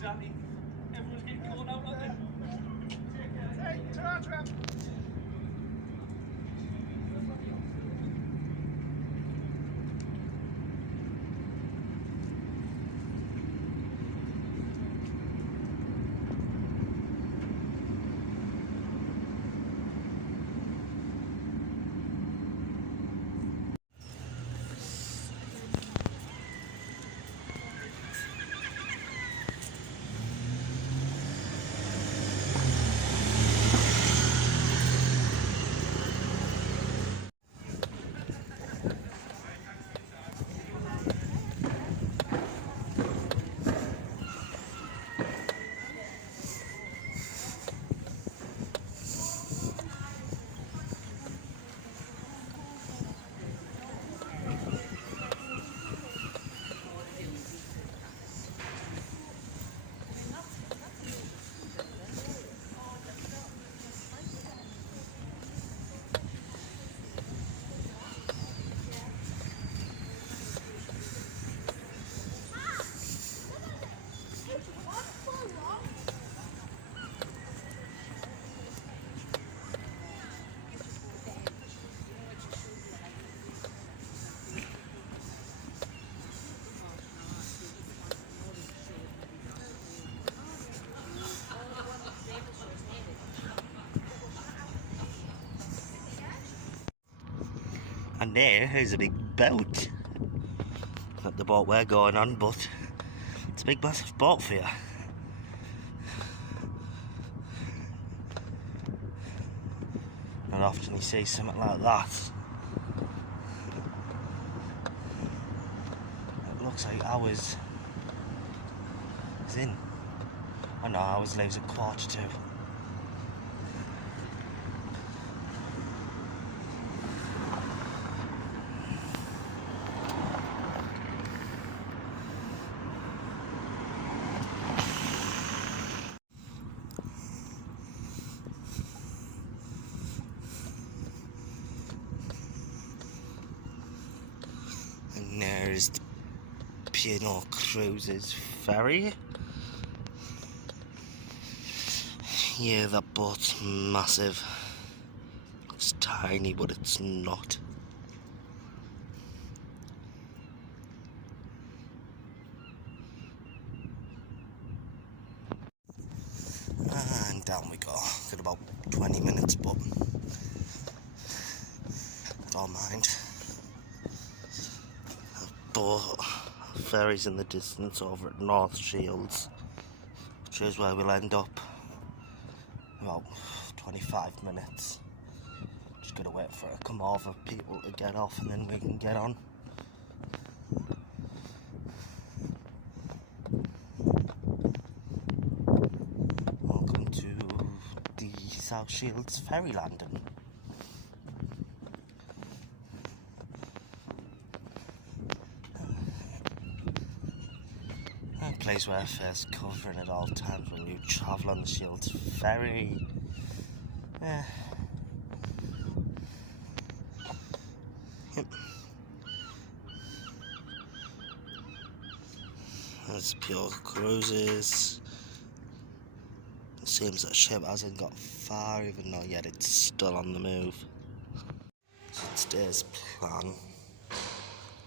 exactly. Everyone's getting caught out, aren't they? Hey, ta-ra. And there is a big boat. Not the boat we're going on, but it's a big massive boat for you. Not often you see something like that. It looks like ours is in. Oh no, ours leaves at 1:45. And there's the P&O Cruises ferry. Yeah, that boat's massive. It's tiny, but it's not. And down we go. Got about 20 minutes, but don't mind. But ferries in the distance over at North Shields, which is where we'll end up. About 25 minutes. Just gotta wait for it to come over, people to get off, and then we can get on. Welcome to the South Shields Ferry landing. A place where I first covering at all times when you travel on the Shields Ferry. Yeah. Yep. There's Pure Cruises. It seems that ship hasn't got far, even though yet it's still on the move. So today's plan.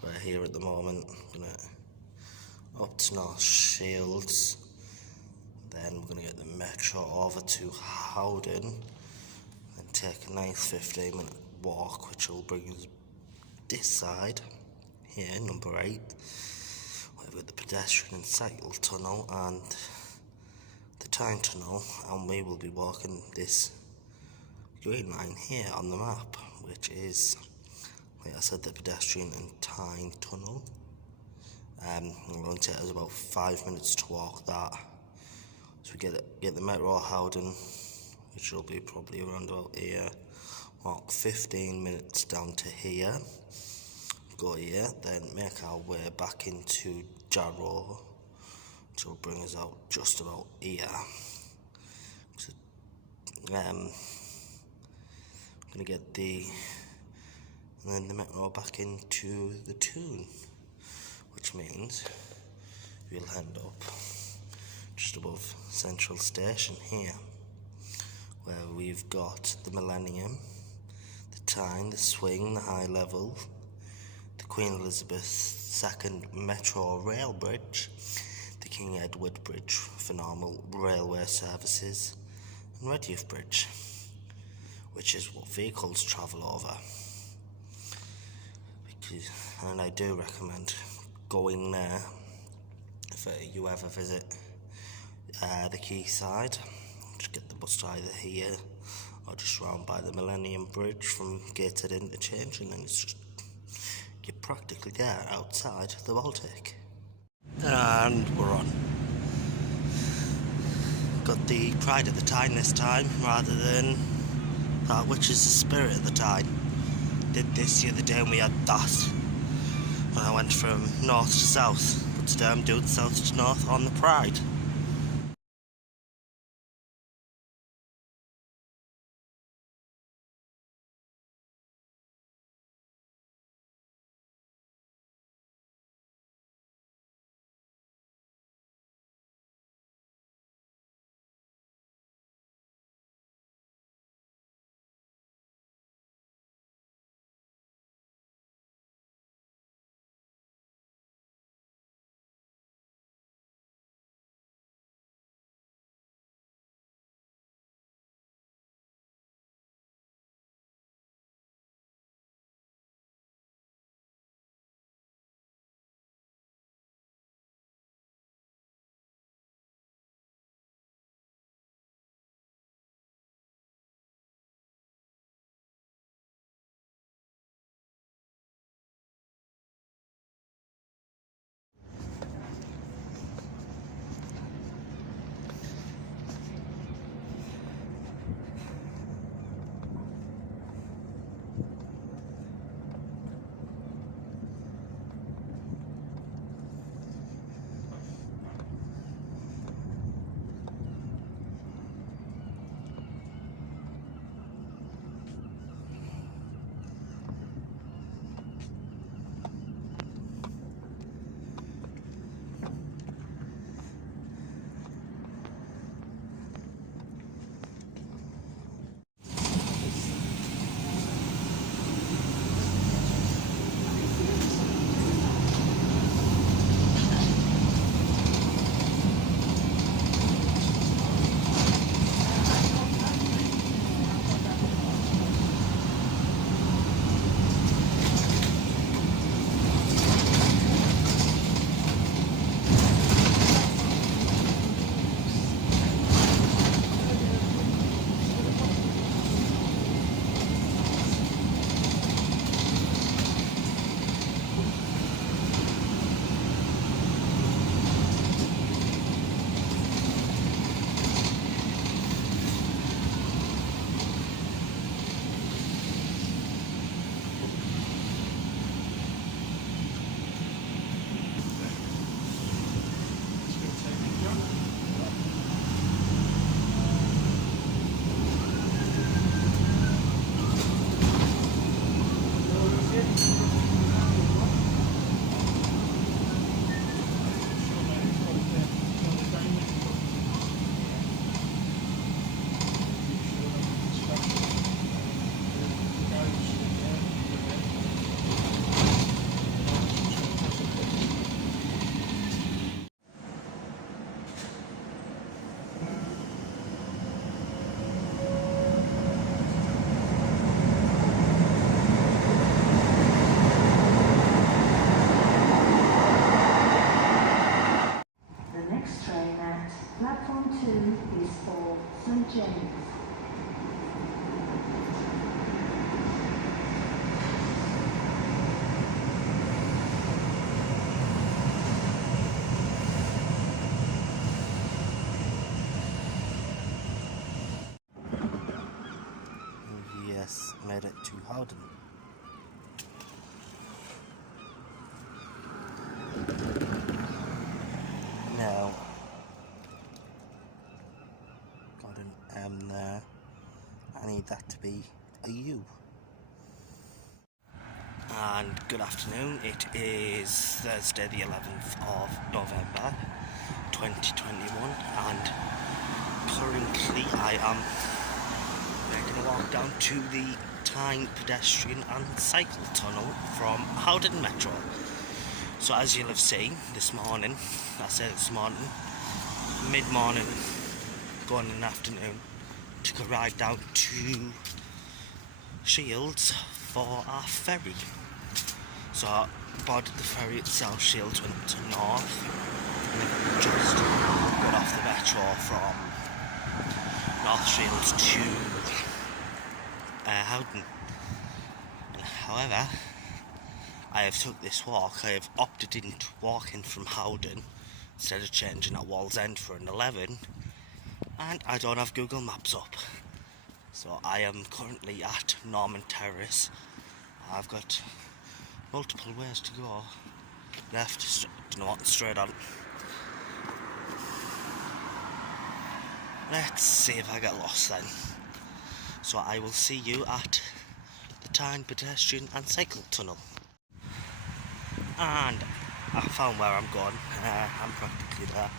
We're here at the moment. Gonna up to North Shields. Then we're gonna get the metro over to Howdon. Then take a nice 15-minute walk, which will bring us this side here, number 8. We've got the Pedestrian Cycle Tunnel and the Tyne Tunnel, and we will be walking this green line here on the map, which is, like I said, the Pedestrian and Tyne Tunnel. It will take us about 5 minutes to walk that. So we get the metro Howdon, which will be probably around about here. Walk 15 minutes down to here. Go here, then make our way back into Jarrow, which will bring us out just about here. So, I'm gonna get and then the metro back into the Tyne, which means we'll end up just just above Central Station here, where we've got the Millennium, the Tyne, the Swing, the High Level, the Queen Elizabeth II Metro Rail Bridge, the King Edward Bridge for normal railway services, and Redheugh Bridge, which is what vehicles travel over. And I do recommend going there if you ever visit the quayside. Just get the bus either here or just round by the Millennium Bridge from Gated Interchange, and then it's just, you're practically there outside the Baltic. And we're on. Got the Pride of the Tyne this time rather than that which is the Spirit of the Tyne. Did this the other day and we had that when I went from north to south, but today I'm doing south to north on the Pride. Platform 2 is for St James. Yes, made it to Howdon. Now, got an M there. I need that to be a U. And good afternoon, it is Thursday the 11th of November 2021, and currently I am making a walk down to the Tyne Pedestrian and Cycle Tunnel from Howdon Metro. So as you'll have seen this morning, mid-morning, going in the afternoon, took a ride down to Shields for our ferry. So I boarded the ferry itself. Shields went to north, and then just got off the metro from North Shields to Howdon. However, I have took this walk. I have opted into walking from Howdon instead of changing at Wallsend for an 11, and I don't have Google Maps up. So I am currently at Norman Terrace. I've got multiple ways to go. Left, straight on. Let's see if I get lost then. So I will see you at the Tyne Pedestrian and Cycle Tunnel. And I found where I'm going. I'm practically there.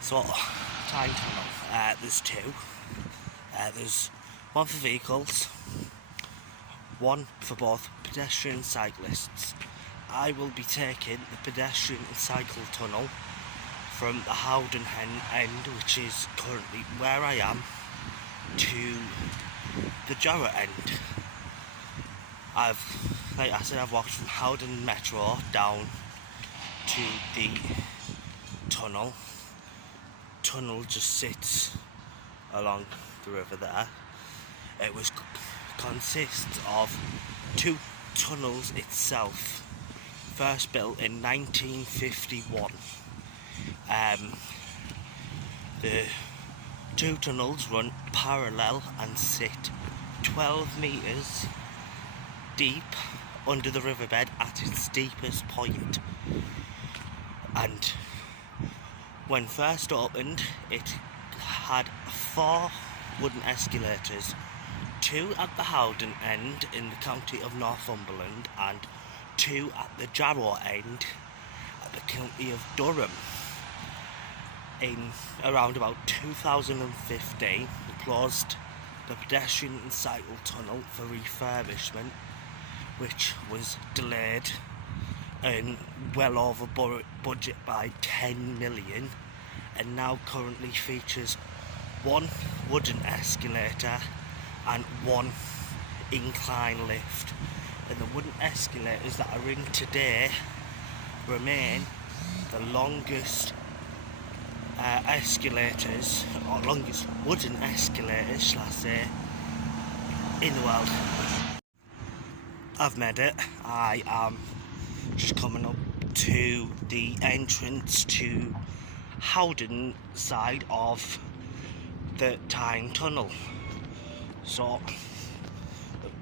So, Tyne Tunnel. There's two. There's one for vehicles, one for both pedestrian and cyclists. I will be taking the pedestrian and cycle tunnel from the Howdon end, which is currently where I am, to the Jarrow end. Like I said, I've walked from Howdon Metro down to the tunnel. Tunnel just sits along the river there. It consists of two tunnels itself, first built in 1951. The two tunnels run parallel and sit 12 metres deep under the riverbed at its deepest point. And when first opened, it had 4 wooden escalators, 2 at the Howdon end in the county of Northumberland and 2 at the Jarrow end at the county of Durham. In around about 2015, we closed the pedestrian and cycle tunnel for refurbishment, which was delayed and well over budget by 10 million, and now currently features 1 wooden escalator and 1 incline lift. And the wooden escalators that are in today remain the longest escalators, or longest wooden escalators, shall I say, in the world. I've made it. I am just coming up to the entrance to Howdon side of the Tyne Tunnel. So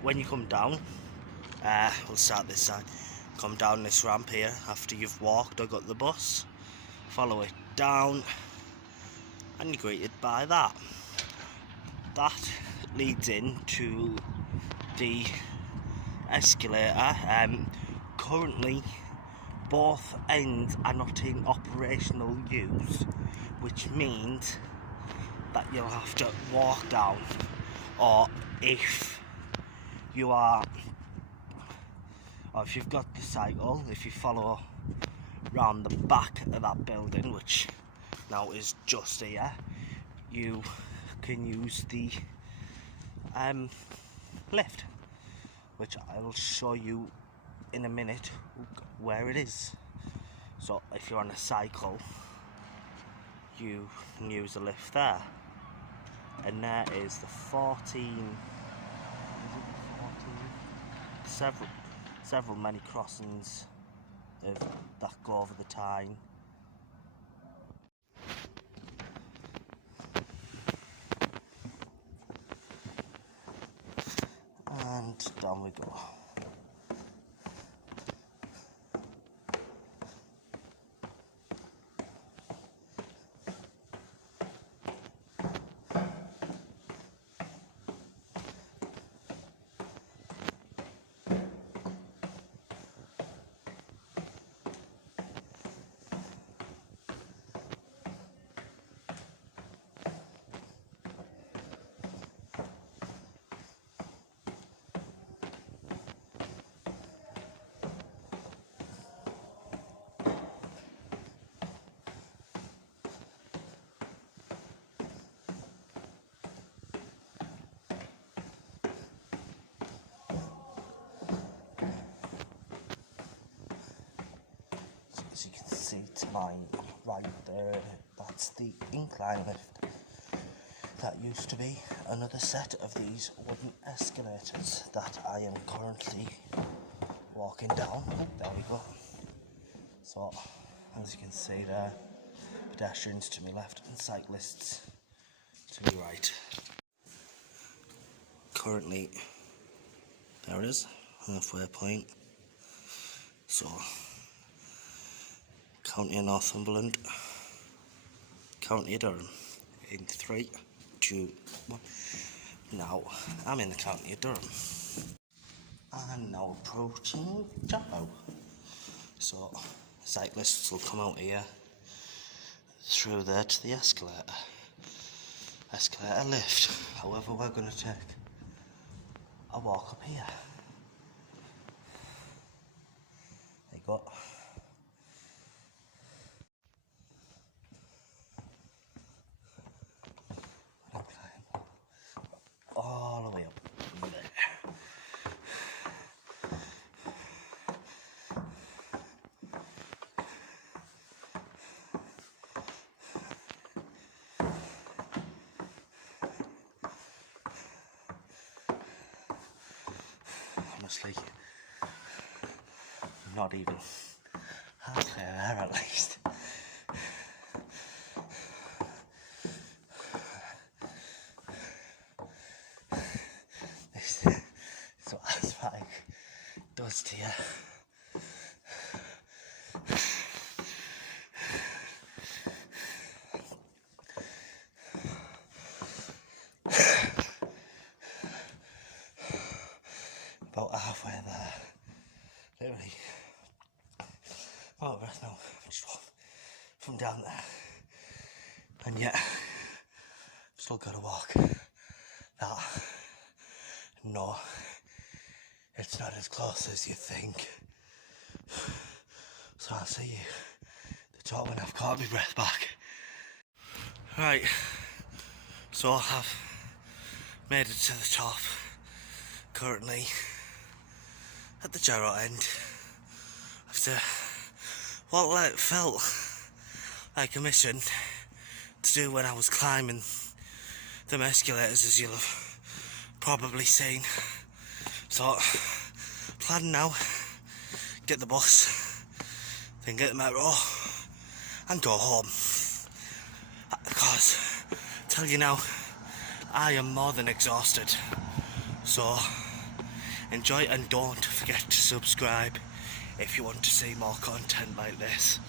when you come down, we'll start this side. Come down this ramp here after you've walked or got the bus, follow it down, and you're greeted by that. That leads into the escalator. Currently both ends are not in operational use, which means that you'll have to walk down, or if you've got the cycle, if you follow round the back of that building, which now is just here, you can use the lift, which I will show you in a minute where it is. So if you're on a cycle, you can use the lift there, and there is the 14 several many crossings that go over the Tyne. And down we go. as you can see to my right there, that's the incline lift. That used to be another set of these wooden escalators that I am currently walking down. Oh, there we go. So, as you can see there, pedestrians to my left and cyclists to my right. Currently, there it is, halfway point. So, County of Northumberland, County of Durham, in 3, 2, 1. Now, I'm in the County of Durham. And now approaching Jarrow. So, cyclists will come out here, through there to the escalator lift. However, we're going to take a walk up here. There you go. All the way up there. Honestly, not even halfway there at least. This is what asphalt does to you. About halfway there, literally. Oh, breath now, just from down there, and yet still got to walk that. No, it's not as close as you think. So I'll see you at the top when I've caught my breath back. Right, so I've made it to the top. Currently at the Jarrow end, after what felt like a mission to do when I was climbing them escalators, as you'll have probably seen. So, plan now, get the bus, then get the metro and go home. Because, tell you now, I am more than exhausted. So, enjoy and don't forget to subscribe if you want to see more content like this.